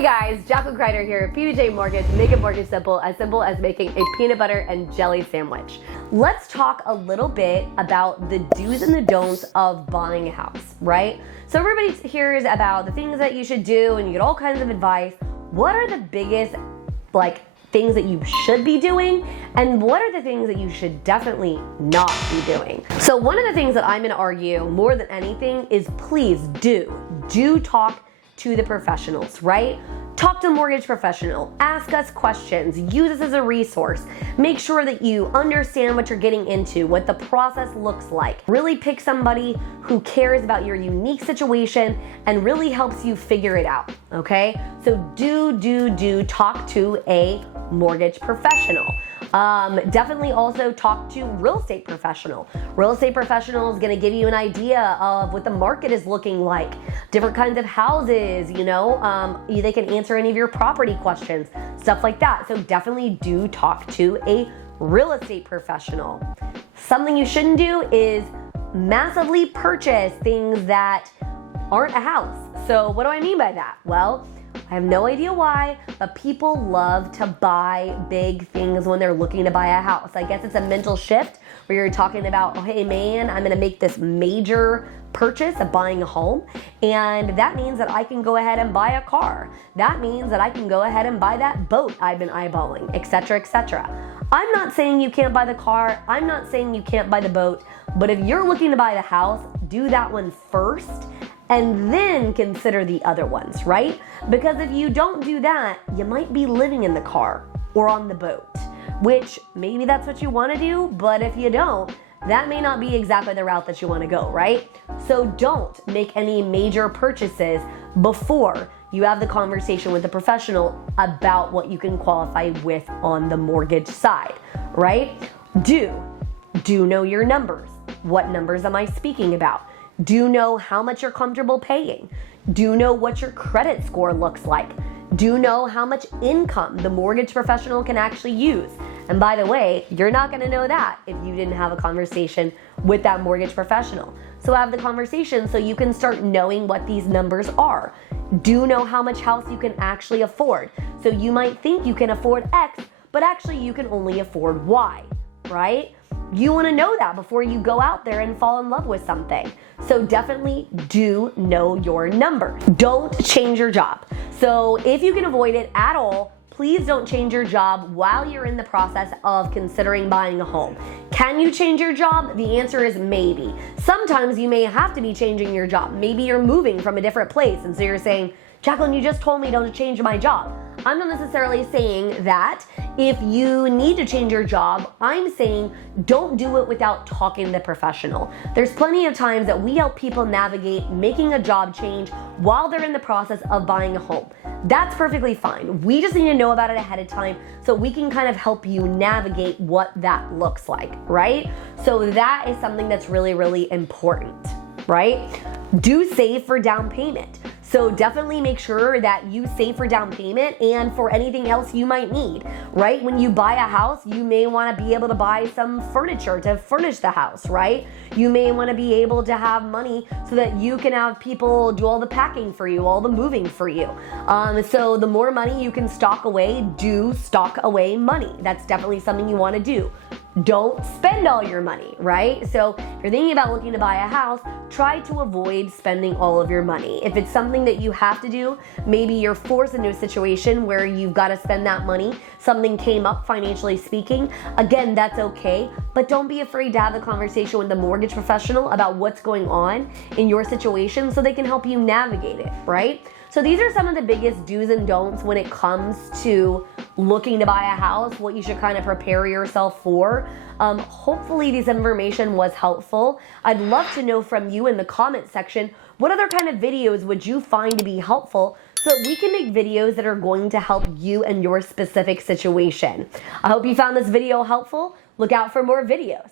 Hey guys, Jacqueline Kreider here at PBJ Mortgage. Make it mortgage simple as making a peanut butter and jelly sandwich. Let's talk a little bit about the do's and the don'ts of buying a house, right? So everybody hears about the things that you should do and you get all kinds of advice. What are the biggest things that you should be doing, and what are the things that you should definitely not be doing? So one of the things that I'm gonna argue more than anything is please do talk to the professionals, right? Talk to a mortgage professional, ask us questions, use us as a resource. Make sure that you understand what you're getting into, what the process looks like. Really pick somebody who cares about your unique situation and really helps you figure it out, okay? So do talk to a mortgage professional. Definitely also talk to real estate professional. Real estate professional is going to give you an idea of what the market is looking like, different kinds of houses, you know, they can answer any of your property questions, stuff like that. So definitely do talk to a real estate professional. Something you shouldn't do is massively purchase things that aren't a house. So what do I mean by that? Well, I have no idea why, but people love to buy big things when they're looking to buy a house. I guess it's a mental shift where you're talking about, oh, hey man, I'm gonna make this major purchase of buying a home, and that means that I can go ahead and buy a car. That means that I can go ahead and buy that boat I've been eyeballing, etc., etc. I'm not saying you can't buy the car, I'm not saying you can't buy the boat, but if you're looking to buy the house, do that one first, and then consider the other ones, right? Because if you don't do that, you might be living in the car or on the boat, which maybe that's what you wanna do, but if you don't, that may not be exactly the route that you wanna go, right? So don't make any major purchases before you have the conversation with the professional about what you can qualify with on the mortgage side, right? Do know your numbers. What numbers am I speaking about? Do know how much you're comfortable paying. Do know what your credit score looks like. Do know how much income the mortgage professional can actually use. And by the way, you're not gonna know that if you didn't have a conversation with that mortgage professional. So have the conversation so you can start knowing what these numbers are. Do know how much house you can actually afford. So you might think you can afford X, but actually you can only afford Y, right? You want to know that before you go out there and fall in love with something. So definitely do know your numbers. Don't change your job. So if you can avoid it at all, please don't change your job while you're in the process of considering buying a home. Can you change your job? The answer is maybe. Sometimes you may have to be changing your job. Maybe you're moving from a different place and so you're saying, Jacqueline, you just told me don't change my job. I'm not necessarily saying that. If you need to change your job, I'm saying don't do it without talking to the professional. There's plenty of times that we help people navigate making a job change while they're in the process of buying a home. That's perfectly fine. We just need to know about it ahead of time so we can kind of help you navigate what that looks like, right? So that is something that's really, really important, right? Do save for down payment. So definitely make sure that you save for down payment and for anything else you might need, right? When you buy a house, you may want to be able to buy some furniture to furnish the house, right? You may want to be able to have money so that you can have people do all the packing for you, all the moving for you. So the more money you can stock away, do stock away money. That's definitely something you want to do. Don't spend all your money, right? So if you're thinking about looking to buy a house, try to avoid spending all of your money. If it's something that you have to do, maybe you're forced into a situation where you've got to spend that money, something came up financially speaking, again, that's okay, but don't be afraid to have the conversation with the mortgage professional about what's going on in your situation so they can help you navigate it, right? So these are some of the biggest do's and don'ts when it comes to looking to buy a house, what you should kind of prepare yourself for. Hopefully this information was helpful. I'd love to know from you in the comment section, what other kind of videos would you find to be helpful so that we can make videos that are going to help you and your specific situation. I hope you found this video helpful. Look out for more videos.